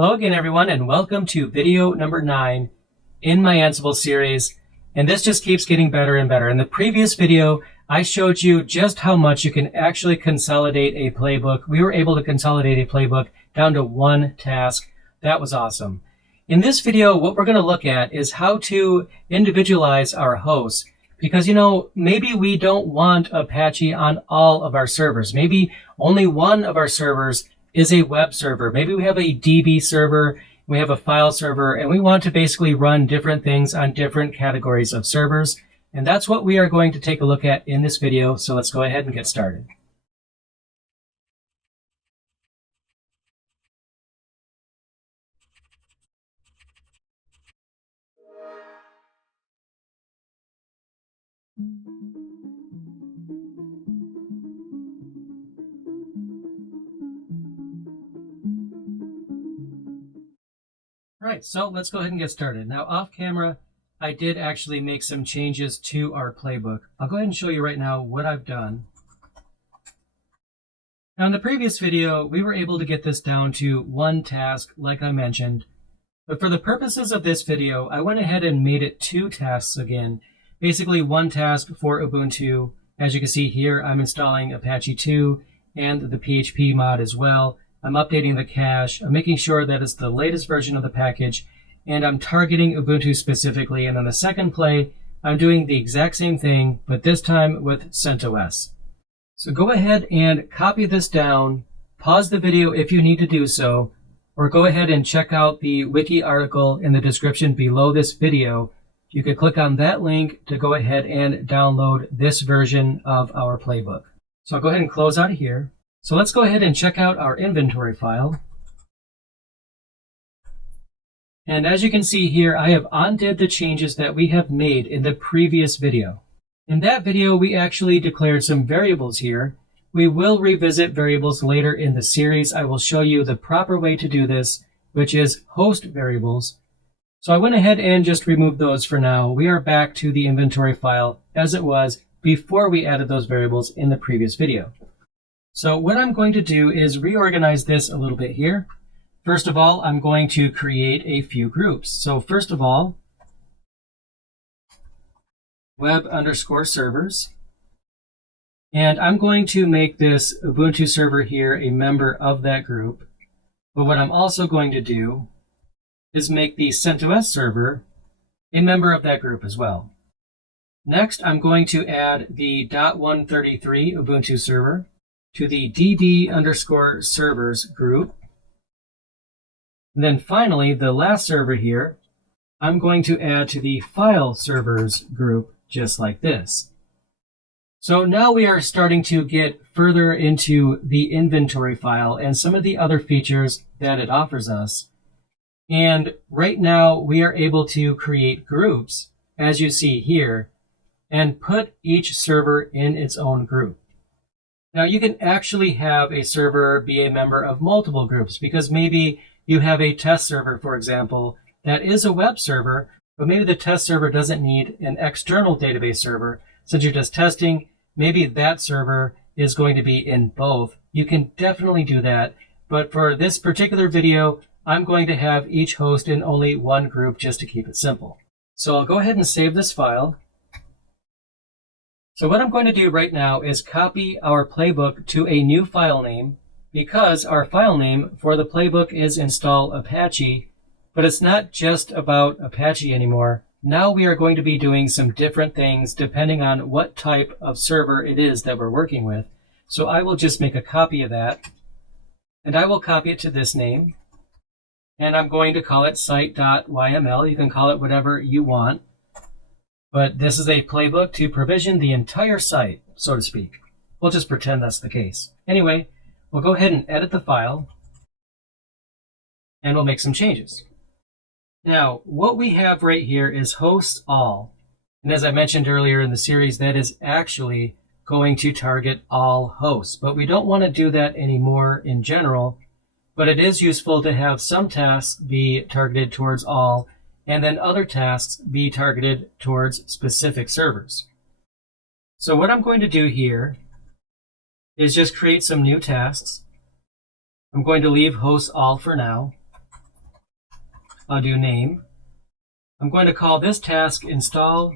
Hello again, everyone, and welcome to video number 9 in my Ansible series. And this just keeps getting better and better. In the previous video, I showed you just how much you can actually consolidate a playbook. We were able to consolidate a playbook down to one task. That was awesome. In this video, what we're going to look at is how to individualize our hosts. Because, maybe we don't want Apache on all of our servers. Maybe only one of our servers is a web server. Maybe we have a DB server, we have a file server, and we want to basically run different things on different categories of servers. And that's what we are going to take a look at in this video. So let's go ahead and get started. All right, so let's go ahead and get started. Now, off camera, I did actually make some changes to our playbook. I'll go ahead and show you right now what I've done. Now, in the previous video, we were able to get this down to one task, like I mentioned. But for the purposes of this video, I went ahead and made it 2 tasks again. Basically, one task for Ubuntu. As you can see here, I'm installing Apache 2 and the PHP mod as well. I'm updating the cache. I'm making sure that it's the latest version of the package, and I'm targeting Ubuntu specifically. And on the second play, I'm doing the exact same thing, but this time with CentOS. So go ahead and copy this down, pause the video if you need to do so, or go ahead and check out the wiki article in the description below this video. You can click on that link to go ahead and download this version of our playbook. So I'll go ahead and close out of here. So let's go ahead and check out our inventory file. And as you can see here, I have undid the changes that we have made in the previous video. In that video, we actually declared some variables here. We will revisit variables later in the series. I will show you the proper way to do this, which is host variables. So I went ahead and just removed those for now. We are back to the inventory file as it was before we added those variables in the previous video. So what I'm going to do is reorganize this a little bit here. First of all, I'm going to create a few groups. So first of all, web_servers. And I'm going to make this Ubuntu server here a member of that group. But what I'm also going to do is make the CentOS server a member of that group as well. Next, I'm going to add the .133 Ubuntu server to the db_servers group. And then finally, the last server here, I'm going to add to the file servers group just like this. So now we are starting to get further into the inventory file and some of the other features that it offers us. And right now we are able to create groups, as you see here, and put each server in its own group. Now you can actually have a server be a member of multiple groups because maybe you have a test server, for example, that is a web server, but maybe the test server doesn't need an external database server. Since you're just testing, maybe that server is going to be in both. You can definitely do that. But for this particular video, I'm going to have each host in only one group just to keep it simple. So I'll go ahead and save this file. So what I'm going to do right now is copy our playbook to a new file name because our file name for the playbook is install Apache, but it's not just about Apache anymore. Now we are going to be doing some different things depending on what type of server it is that we're working with. So I will just make a copy of that, and I will copy it to this name, and I'm going to call it site.yml. You can call it whatever you want. But this is a playbook to provision the entire site, so to speak. We'll just pretend that's the case. Anyway, we'll go ahead and edit the file, and we'll make some changes. Now, what we have right here is hosts all. And as I mentioned earlier in the series, that is actually going to target all hosts. But we don't want to do that anymore in general. But it is useful to have some tasks be targeted towards all, and then other tasks be targeted towards specific servers. So what I'm going to do here is just create some new tasks. I'm going to leave hosts all for now. I'll do name. I'm going to call this task install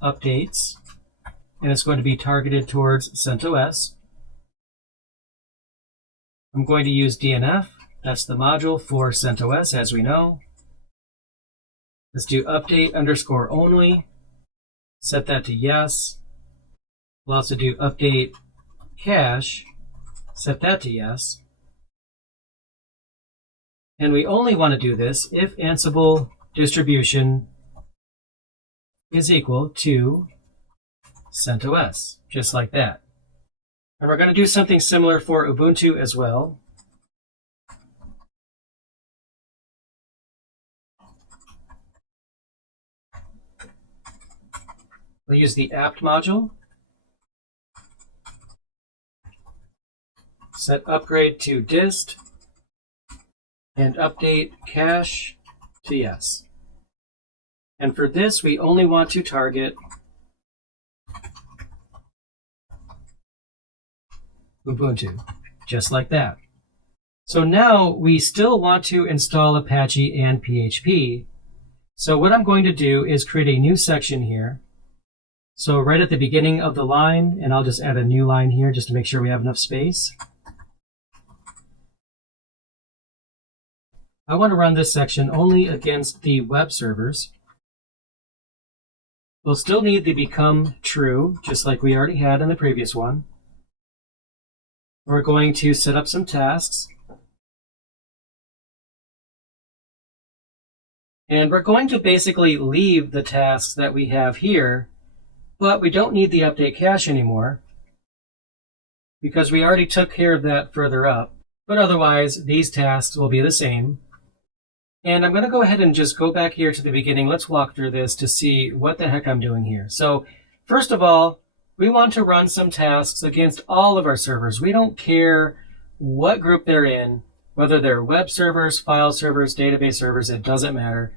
updates, and it's going to be targeted towards CentOS. I'm going to use DNF. That's the module for CentOS, as we know. Let's do update underscore only. Set that to yes. We'll also do update cache. Set that to yes. And we only want to do this if Ansible distribution is equal to CentOS, just like that. And we're going to do something similar for Ubuntu as well. We'll use the apt module. Set upgrade to dist and update cache to yes. And for this, we only want to target Ubuntu, just like that. So now we still want to install Apache and PHP. So what I'm going to do is create a new section here. So right at the beginning of the line, and I'll just add a new line here just to make sure we have enough space. I want to run this section only against the web servers. We'll still need the become true, just like we already had in the previous one. We're going to set up some tasks. And we're going to basically leave the tasks that we have here, but we don't need the update cache anymore because we already took care of that further up. But otherwise, these tasks will be the same. And I'm going to go ahead and just go back here to the beginning. Let's walk through this to see what the heck I'm doing here. So first of all, we want to run some tasks against all of our servers. We don't care what group they're in, whether they're web servers, file servers, database servers, it doesn't matter.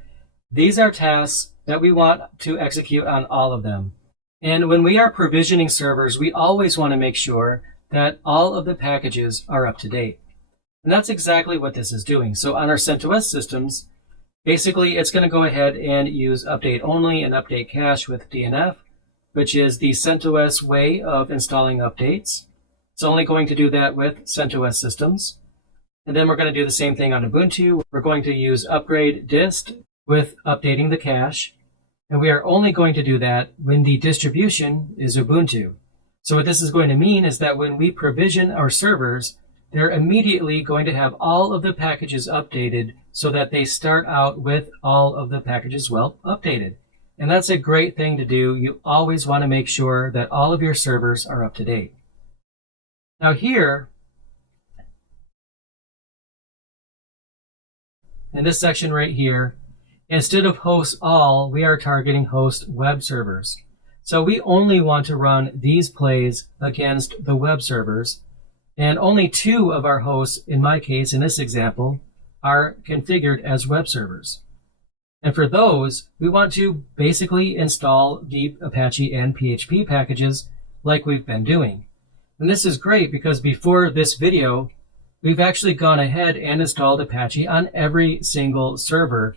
These are tasks that we want to execute on all of them. And when we are provisioning servers, we always want to make sure that all of the packages are up to date. And that's exactly what this is doing. So on our CentOS systems, basically it's going to go ahead and use update only and update cache with DNF, which is the CentOS way of installing updates. It's only going to do that with CentOS systems. And then we're going to do the same thing on Ubuntu. We're going to use upgrade dist with updating the cache. And we are only going to do that when the distribution is Ubuntu. So what this is going to mean is that when we provision our servers, they're immediately going to have all of the packages updated so that they start out with all of the packages well updated. And that's a great thing to do. You always want to make sure that all of your servers are up to date. Now here, in this section right here, instead of host all, we are targeting host web servers. So we only want to run these plays against the web servers. And only 2 of our hosts, in my case, in this example, are configured as web servers. And for those, we want to basically install the Apache and PHP packages like we've been doing. And this is great because before this video, we've actually gone ahead and installed Apache on every single server.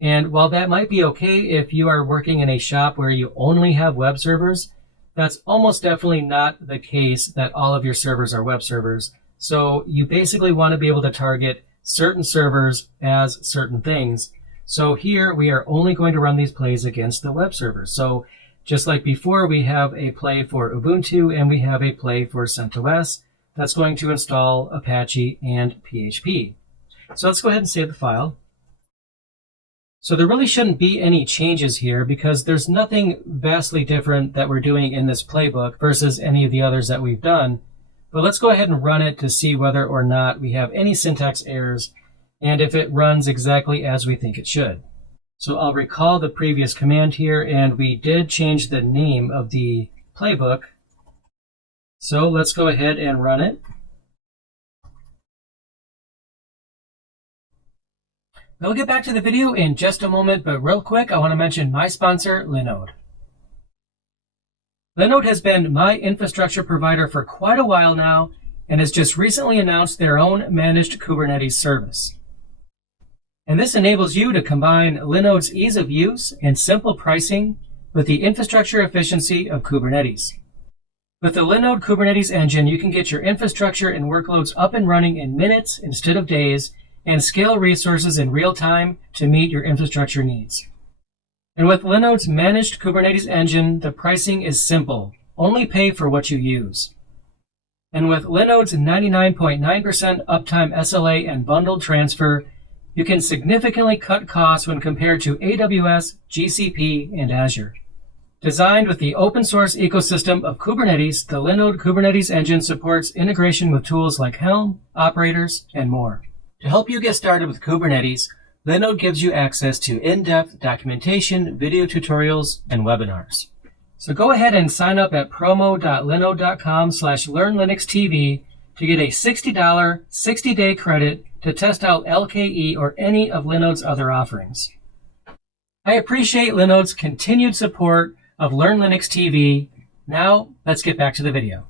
And while that might be okay if you are working in a shop where you only have web servers, that's almost definitely not the case that all of your servers are web servers. So you basically want to be able to target certain servers as certain things. So here we are only going to run these plays against the web servers. So just like before, we have a play for Ubuntu and we have a play for CentOS that's going to install Apache and PHP. So let's go ahead and save the file. So there really shouldn't be any changes here because there's nothing vastly different that we're doing in this playbook versus any of the others that we've done. But let's go ahead and run it to see whether or not we have any syntax errors and if it runs exactly as we think it should. So I'll recall the previous command here, and we did change the name of the playbook. So let's go ahead and run it. We'll get back to the video in just a moment, but real quick, I want to mention my sponsor, Linode. Linode has been my infrastructure provider for quite a while now and has just recently announced their own managed Kubernetes service. And this enables you to combine Linode's ease of use and simple pricing with the infrastructure efficiency of Kubernetes. With the Linode Kubernetes engine, you can get your infrastructure and workloads up and running in minutes instead of days, and scale resources in real time to meet your infrastructure needs. And with Linode's managed Kubernetes engine, the pricing is simple. Only pay for what you use. And with Linode's 99.9% uptime SLA and bundled transfer, you can significantly cut costs when compared to AWS, GCP, and Azure. Designed with the open source ecosystem of Kubernetes, the Linode Kubernetes engine supports integration with tools like Helm, operators, and more. To help you get started with Kubernetes, Linode gives you access to in-depth documentation, video tutorials, and webinars. So go ahead and sign up at promo.linode.com/LearnLinuxTV to get a $60 60-day credit to test out LKE or any of Linode's other offerings. I appreciate Linode's continued support of LearnLinux TV. Now, let's get back to the video.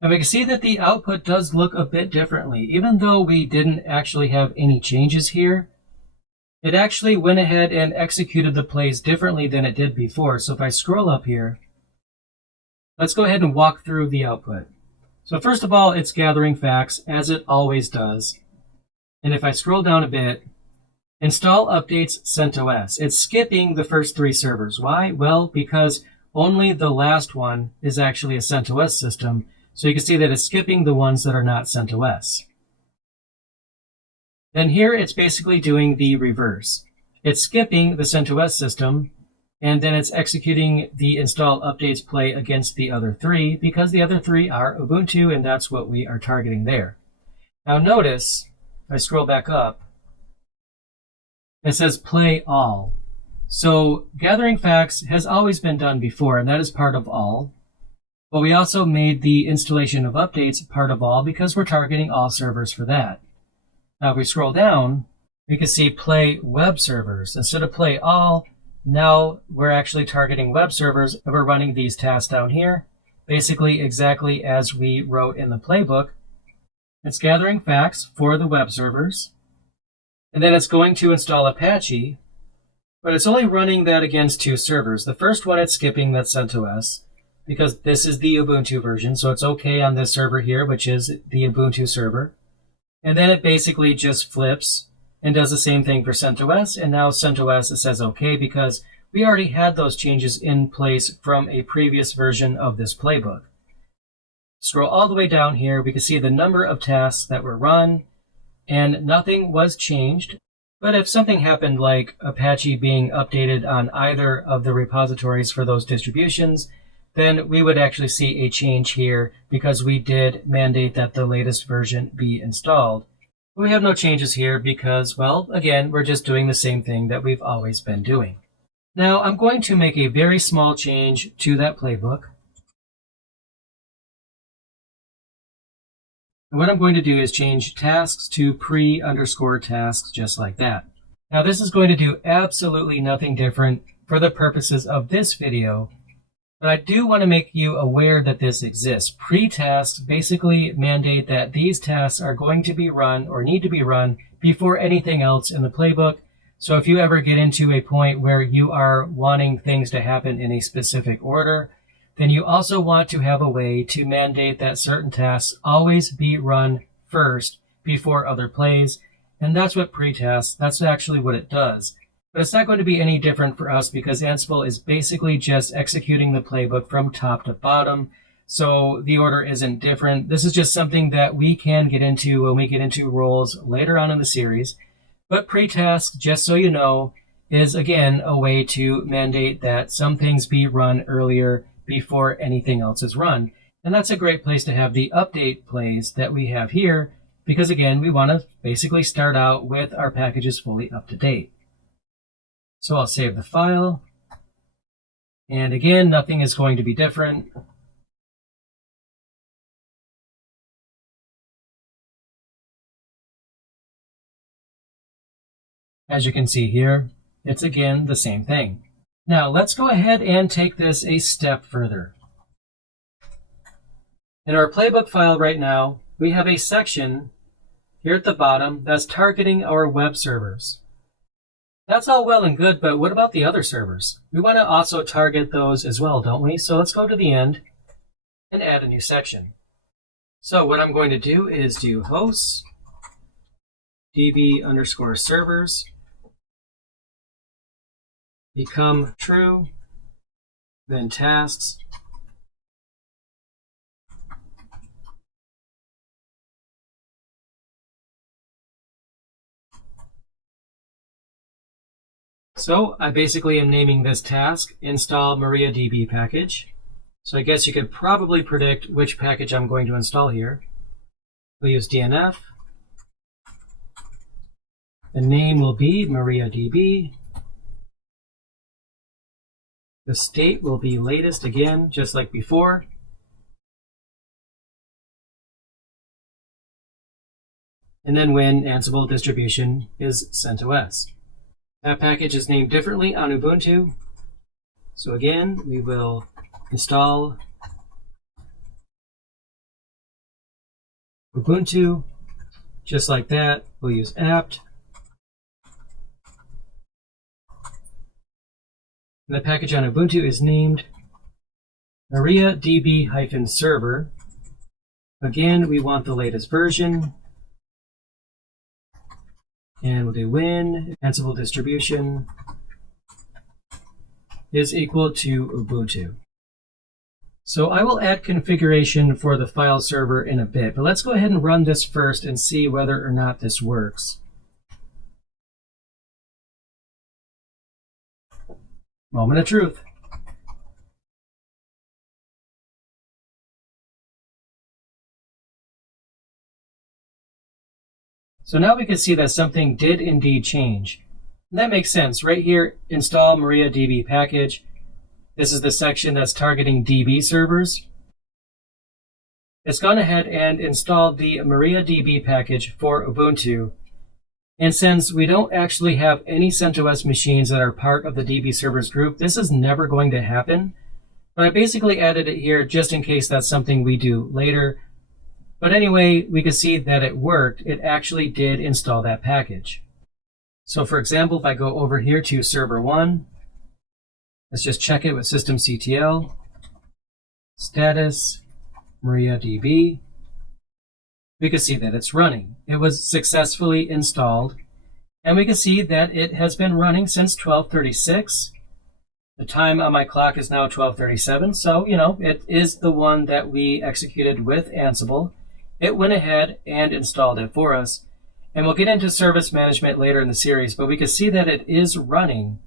Now we can see that the output does look a bit differently. Even though we didn't actually have any changes here, it actually went ahead and executed the plays differently than it did before. So if I scroll up here, let's go ahead and walk through the output. So first of all, it's gathering facts, as it always does. And if I scroll down a bit, install updates CentOS. It's skipping the first 3 servers. Why? Well, because only the last one is actually a CentOS system. So you can see that it's skipping the ones that are not CentOS. Then here it's basically doing the reverse. It's skipping the CentOS system, and then it's executing the install updates play against the other 3 because the other 3 are Ubuntu, and that's what we are targeting there. Now notice, if I scroll back up, it says play all. So gathering facts has always been done before, and that is part of all. But we also made the installation of updates part of all because we're targeting all servers for that. Now if we scroll down, we can see play web servers. Instead of play all, now we're actually targeting web servers, and we're running these tasks down here, basically exactly as we wrote in the playbook. It's gathering facts for the web servers, and then it's going to install Apache, but it's only running that against 2 servers. The first one it's skipping, that's CentOS, because this is the Ubuntu version, so it's okay on this server here, which is the Ubuntu server. And then it basically just flips and does the same thing for CentOS, and now CentOS says okay because we already had those changes in place from a previous version of this playbook. Scroll all the way down here, we can see the number of tasks that were run, and nothing was changed. But if something happened like Apache being updated on either of the repositories for those distributions, then we would actually see a change here because we did mandate that the latest version be installed. We have no changes here because, well, again, we're just doing the same thing that we've always been doing. Now, I'm going to make a very small change to that playbook. And what I'm going to do is change tasks to pre_tasks, just like that. Now, this is going to do absolutely nothing different for the purposes of this video. But I do want to make you aware that this exists. Pre-tasks basically mandate that these tasks are going to be run or need to be run before anything else in the playbook. So if you ever get into a point where you are wanting things to happen in a specific order, then you also want to have a way to mandate that certain tasks always be run first before other plays. And that's what pre-tasks, that's actually what it does. But it's not going to be any different for us because Ansible is basically just executing the playbook from top to bottom. So the order isn't different. This is just something that we can get into when we get into roles later on in the series. But pre-task, just so you know, is again a way to mandate that some things be run earlier before anything else is run. And that's a great place to have the update plays that we have here because again, we want to basically start out with our packages fully up to date. So I'll save the file. And again, nothing is going to be different. As you can see here, it's again the same thing. Now let's go ahead and take this a step further. In our playbook file right now, we have a section here at the bottom that's targeting our web servers. That's all well and good, but what about the other servers? We want to also target those as well, don't we? So let's go to the end and add a new section. So what I'm going to do is do hosts db_servers become true, then tasks. So I basically am naming this task install MariaDB package. So I guess you could probably predict which package I'm going to install here. We'll use DNF. The name will be MariaDB. The state will be latest again, just like before. And then when Ansible distribution is CentOS. That package is named differently on Ubuntu. So again, we will install Ubuntu, just like that. We'll use apt. And the package on Ubuntu is named MariaDB-server. Again, we want the latest version. And we'll do when Ansible distribution is equal to Ubuntu. So I will add configuration for the file server in a bit, but let's go ahead and run this first and see whether or not this works. Moment of truth. So now we can see that something did indeed change. And that makes sense. Right here, install MariaDB package. This is the section that's targeting DB servers. It's gone ahead and installed the MariaDB package for Ubuntu. And since we don't actually have any CentOS machines that are part of the DB servers group, this is never going to happen. But I basically added it here just in case that's something we do later. But anyway, we can see that it worked. It actually did install that package. So for example, if I go over here to server 1, let's just check it with systemctl, status, MariaDB. We can see that it's running. It was successfully installed. And we can see that it has been running since 12:36. The time on my clock is now 12:37. So, it is the one that we executed with Ansible. It went ahead and installed it for us. And we'll get into service management later in the series, but we can see that it is running,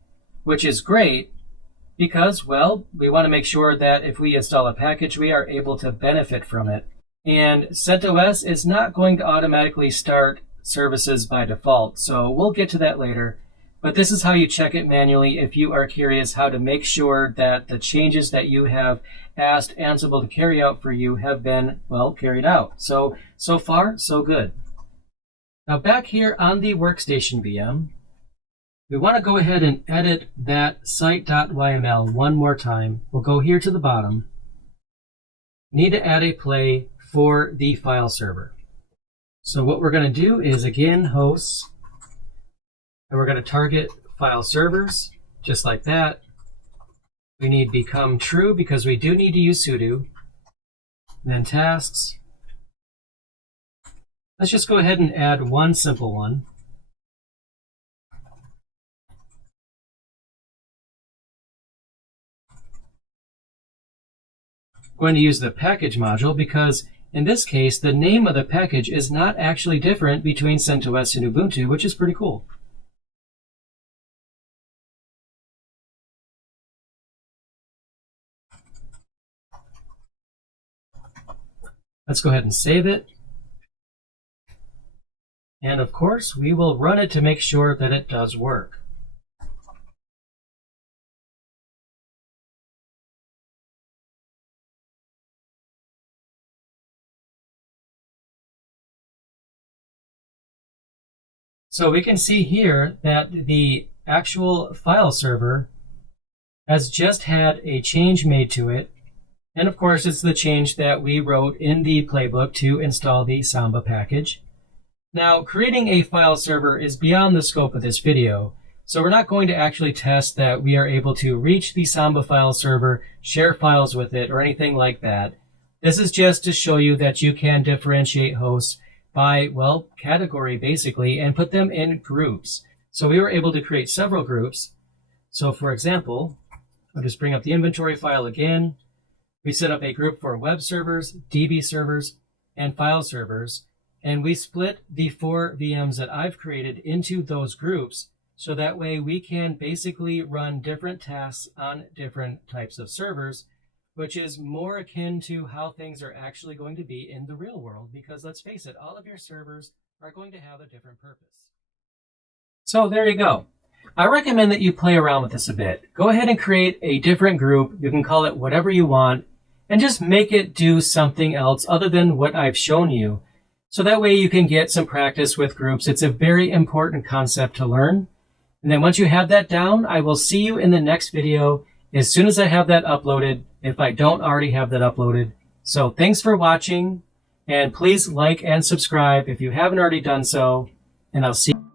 which is great because, well, we want to make sure that if we install a package, we are able to benefit from it. And CentOS is not going to automatically start services by default, so we'll get to that later. But this is how you check it manually if you are curious how to make sure that the changes that you have asked Ansible to carry out for you have been, well, carried out. So far, so good. Now back here on the workstation VM, we want to go ahead and edit that site.yml one more time. We'll go here to the bottom. Need to add a play for the file server. So what we're going to do is, again, hosts, and we're going to target file servers, just like that. We need become true because we do need to use sudo. And then tasks. Let's just go ahead and add one simple one. I'm going to use the package module because in this case, the name of the package is not actually different between CentOS and Ubuntu, which is pretty cool. Let's go ahead and save it. And of course, we will run it to make sure that it does work. So we can see here that the actual file server has just had a change made to it. And of course, it's the change that we wrote in the playbook to install the Samba package. Now, creating a file server is beyond the scope of this video, so we're not going to actually test that we are able to reach the Samba file server, share files with it, or anything like that. This is just to show you that you can differentiate hosts by, well, category basically, and put them in groups. So we were able to create several groups. So for example, I'll just bring up the inventory file again. We set up a group for web servers, DB servers, and file servers. And we split the 4 VMs that I've created into those groups. So that way we can basically run different tasks on different types of servers, which is more akin to how things are actually going to be in the real world. Because let's face it, all of your servers are going to have a different purpose. So there you go. I recommend that you play around with this a bit. Go ahead and create a different group. You can call it whatever you want, and just make it do something else other than what I've shown you. So that way you can get some practice with groups. It's a very important concept to learn. And then once you have that down, I will see you in the next video as soon as I have that uploaded, if I don't already have that uploaded. So thanks for watching, and please like and subscribe if you haven't already done so, and I'll see you.